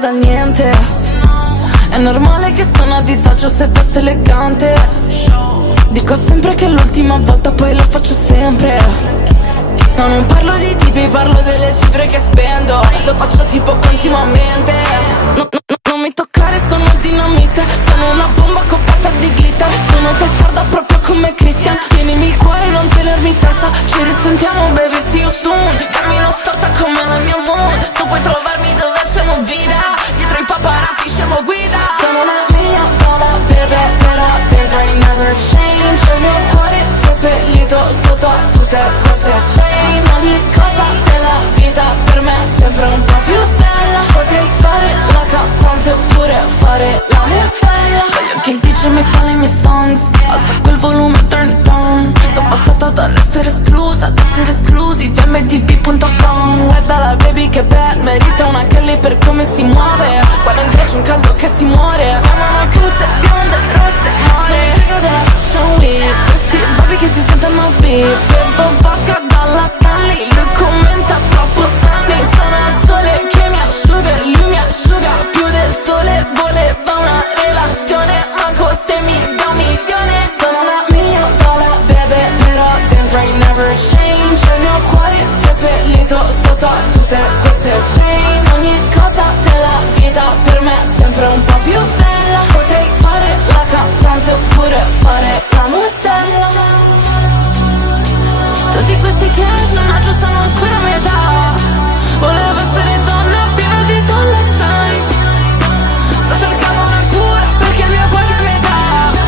dal niente. È normale che sono a disagio se vesto elegante. Dico sempre che è l'ultima volta, poi lo faccio sempre. No, non parlo di tipi, parlo delle cifre che spendo. Lo faccio tipo continuamente. Non mi toccare, sono dinamite. Sono una bomba coperta di glitter. Sono testarda proprio come Christian. Tienimi il cuore, non tenermi testa. Ci risentiamo baby, see you soon. Cammino storta come la mia moon. Tu puoi trovarmi dove c'è movida. Dietro i paparazzi scemo guida. Sono una mia buona bebe, però dentro I never change. Il mio cuore seppellito sotto a tutte queste chain. Ogni cosa della vita per me è sempre un po' più bella. Potrei fare la cantante oppure fare la modella. Voglio che il DJ metta le mie songs. Alza quel volume e turn it down. Sono passata dall'essere esclusa ad essere esclusive MDB.com. Guarda la baby che bad, merita una Kelly per come si muove. Guarda in braccio un caldo che si muore. Amano tutte bionde, rosse, more. Figa della fashion week. Questi baby che si sentono beep. Bevo vodka dalla Stanley. Lui commenta troppo Stanley. Sono al sole che mi asciuga e lui mi asciuga più del sole. Voleva una relazione, manco se mi dà un milione. Sono una $1.000.000 bebe, però dentro I never change. Il mio cuore seppellito sotto a tutte queste chain. Ogni cosa della vita per me è sempre un po' più bella. Potrei fare la cantante oppure fare la modella. Tutti questi cash non aggiustano ancora metà. Volevo essere donna piena di dollar sign. Sto cercando una cura perché il mio cuore è metà.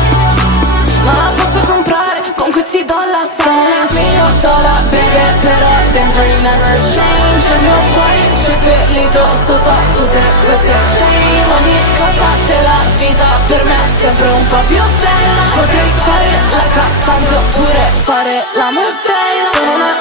Non la posso comprare con questi dollar sign. $1.000.000 bebe, però dentro I never change. Il mio cuore seppellito sotto a tutte queste chain. Ogni cosa della vita per me è sempre un po' più bella. Potrei fare la cantante oppure fare la modella. Sono una